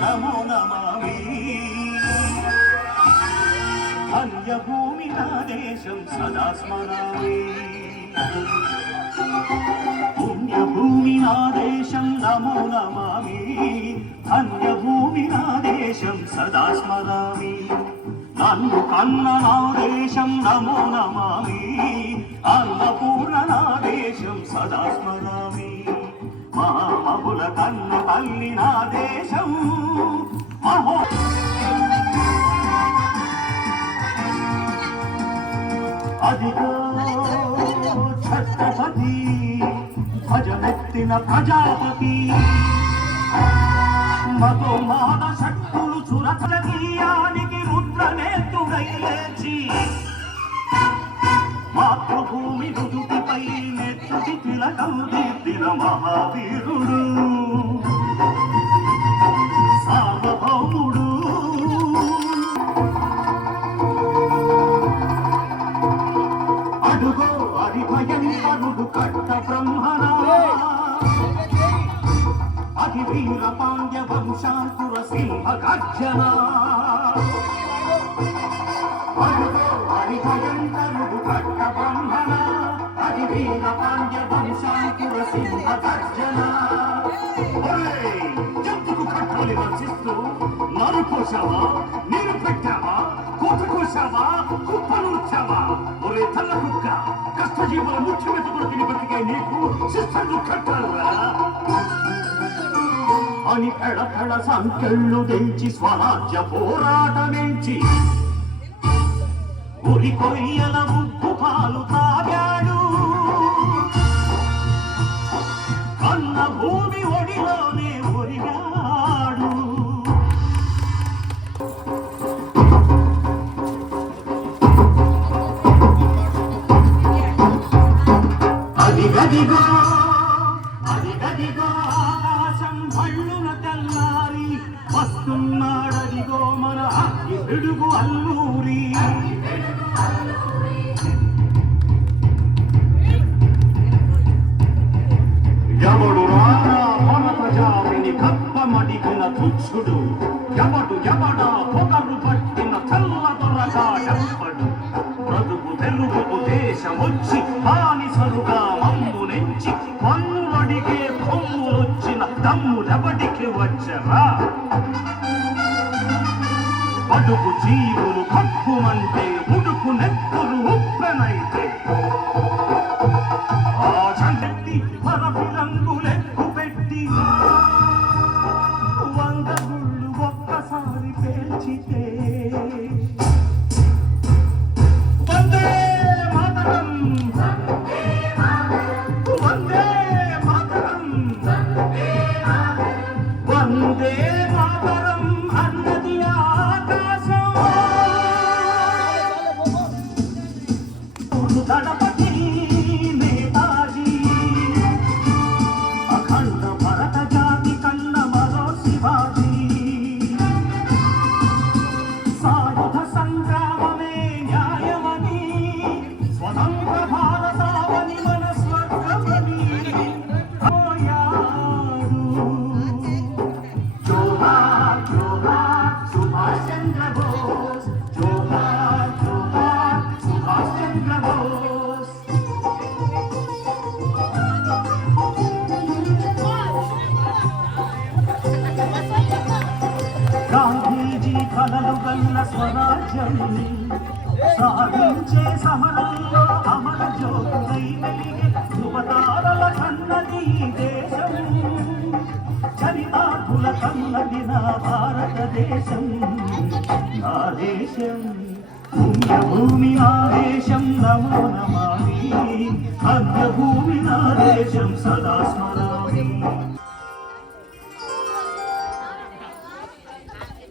నమో నమామి అన్యభూమి నా దేశం సదా స్మరామి పుణ్యభూమి నా దేశం నమో నమామి అన్యభూమి నా దేశం సదా స్మరామి నన్ను కన్న నా దేశం నమో నమామి అన్నపూర్ణ నా దేశం సదా స్మరామి మహామహుల కన్న తల్లి నా దేశం మహో అదిగో ఛత్రపతి భజమెత్తిన ప్రజాపతి మతోమాద శక్తులు చురచనీయానికి రుద్రనేతుడై లేచి మాతృభూమి రుజుటిపై నెత్తుటి తిలకం దిద్దిన మహావీరుడు సార్వభౌముడు అడుగో అది భయంకరుడు కట్ట బ్రహ్మణ అతి వీర పాండ్య వంశాంకుర సింహ గర్జన అడుగో అది భయంకరుడు కట్ట బ్రహ్మణ అతి వీర పాండ్య వంశాంకుర సింహ గర్జన జంతుకు కట్టని రచిస్తూ నరు కోశావా నీరు పెట్టావా కోట కోశావా కుప్పనూర్చావా ఒరే తల్ల కుక్క కష్టజీవుల ముఖ్యమైన కొడుకుని బతికే నీకు శిక్షలు కట్టాలా అని పెడపెడ సంఖ్యలు తెంచి స్వరాజ్య పోరాటమెంచి ఉరి కొయ్యల ఉప్పు పాలు తాగాడు కన్న భూమి ఒడిలోనే ఒరిగాడు అదిగదిగో అదిగదిగో ఆకాశం భళ్ళున తెల్లారి వస్తున్నాడదిగో మన పిడుగు అల్లూరి ఎవడు రారా మన ప్రజావిని కప్పమడిగిన తుచ్చుడు ఎవడా పొగరు పట్టిన చల్లదొరగా ఎవ్వడు బ్రతుకు తెలుగు దేశమొచ్చి బానిసలుగా మమ్ము నెంచి పన్నులడిగే కొమ్ములొచ్చిన దమ్ములెవడికి వచ్చరా బడుగు జీవులు కక్కుమంటే ఉడుకు నెత్తులు ఉప్పెనైతే ఆ చండెత్తి పరపిరంగులెక్కు పెట్టి 100 గుళ్ళు ఒక్కసారి పేల్చితే వందే మాతరం వందే మాతరం వందే మాతరం అన్నది ఆకాశం దళపతి నేతాజీ అఖండ భరత జాతి కన్న మరో శివాజీ సాయుధ సంగ్రామమే న్యాయమని స్వతంత్ర భారతావని మన స్వర్గమని జోహార్ జోహార్ సుభాష్ చంద్ర బోస్ జోహార్ జోహార్ సుభాష్ చంద్ర బోస్ గాంధీజీ కలలు గల్ల స్వరాజ్యం సాధించే సమరంలో అమర జ్యోతులై వెలిగే యువతారల కన్నది ఈ దేశం చరితార్థుల కన్నది నా భారతదేశం నా దేశం పుణ్యభూమి నా దేశం నమో నమామి అన్యభూమి నా దేశం సదా స్మరామి